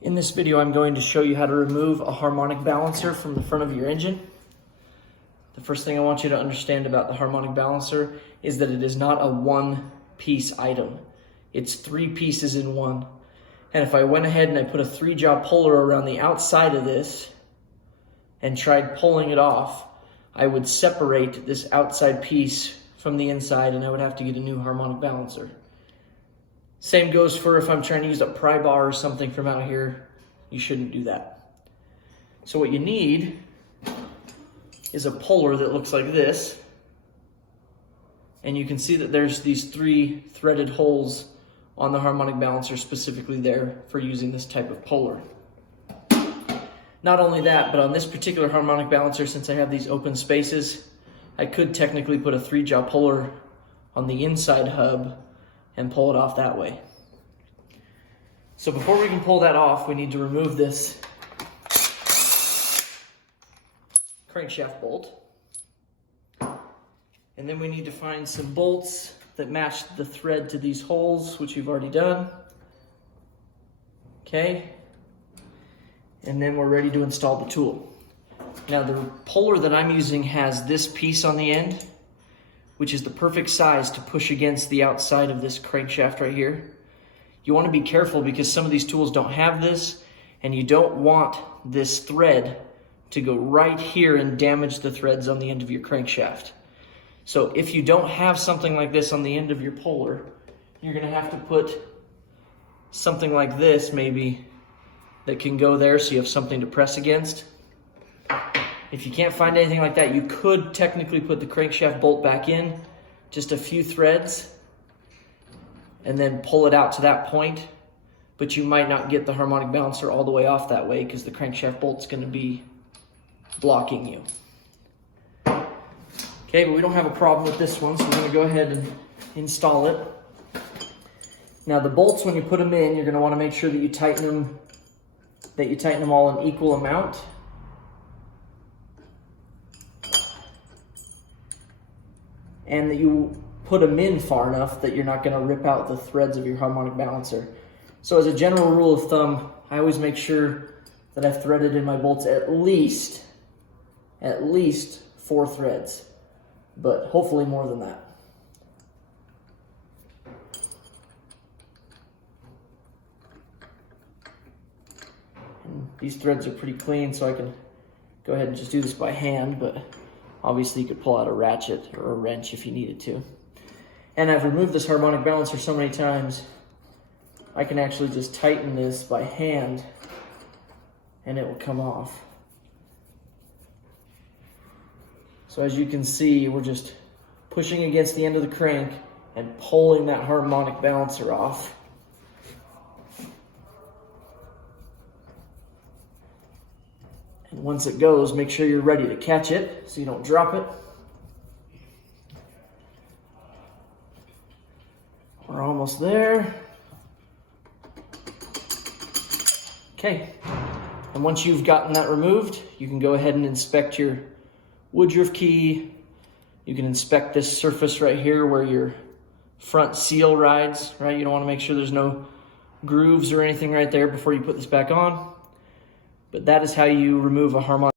In this video, I'm going to show you how to remove a harmonic balancer from the front of your engine. The first thing I want you to understand about the harmonic balancer is that it is not a one-piece item. It's 3 pieces in one. And if I went ahead and I put a 3-jaw puller around the outside of this and tried pulling it off, I would separate this outside piece from the inside and I would have to get a new harmonic balancer. Same goes for if I'm trying to use a pry bar or something from out here. You shouldn't do that. So what you need is a puller that looks like this. And you can see that there's these 3 threaded holes on the harmonic balancer specifically there for using this type of puller. Not only that, but on this particular harmonic balancer, since I have these open spaces, I could technically put a 3-jaw puller on the inside hub and pull it off that way. So before we can pull that off, we need to remove this crankshaft bolt. And then we need to find some bolts that match the thread to these holes, which we've already done. Okay. And then we're ready to install the tool. Now the puller that I'm using has this piece on the end, which is the perfect size to push against the outside of this crankshaft right here. You want to be careful because some of these tools don't have this, and you don't want this thread to go right here and damage the threads on the end of your crankshaft. So if you don't have something like this on the end of your puller, you're going to have to put something like this maybe that can go there so you have something to press against. If you can't find anything like that, you could technically put the crankshaft bolt back in, just a few threads, and then pull it out to that point. But you might not get the harmonic balancer all the way off that way because the crankshaft bolt's going to be blocking you. Okay, but we don't have a problem with this one, so we're going to go ahead and install it. Now the bolts, when you put them in, you're going to want to make sure that you tighten them all in equal amount. And that you put them in far enough that you're not going to rip out the threads of your harmonic balancer. So as a general rule of thumb, I always make sure that I've threaded in my bolts at least 4 threads, but hopefully more than that. And these threads are pretty clean, so I can go ahead and just do this by hand, but obviously you could pull out a ratchet or a wrench if you needed to. And I've removed this harmonic balancer so many times, I can actually just tighten this by hand and it will come off. So as you can see, we're just pushing against the end of the crank and pulling that harmonic balancer off. And once it goes, make sure you're ready to catch it so you don't drop it. We're almost there. Okay, and once you've gotten that removed, you can go ahead and inspect your woodruff key. You can inspect this surface right here where your front seal rides, right? You don't want to make sure there's no grooves or anything right there before you put this back on. But that is how you remove a harmonic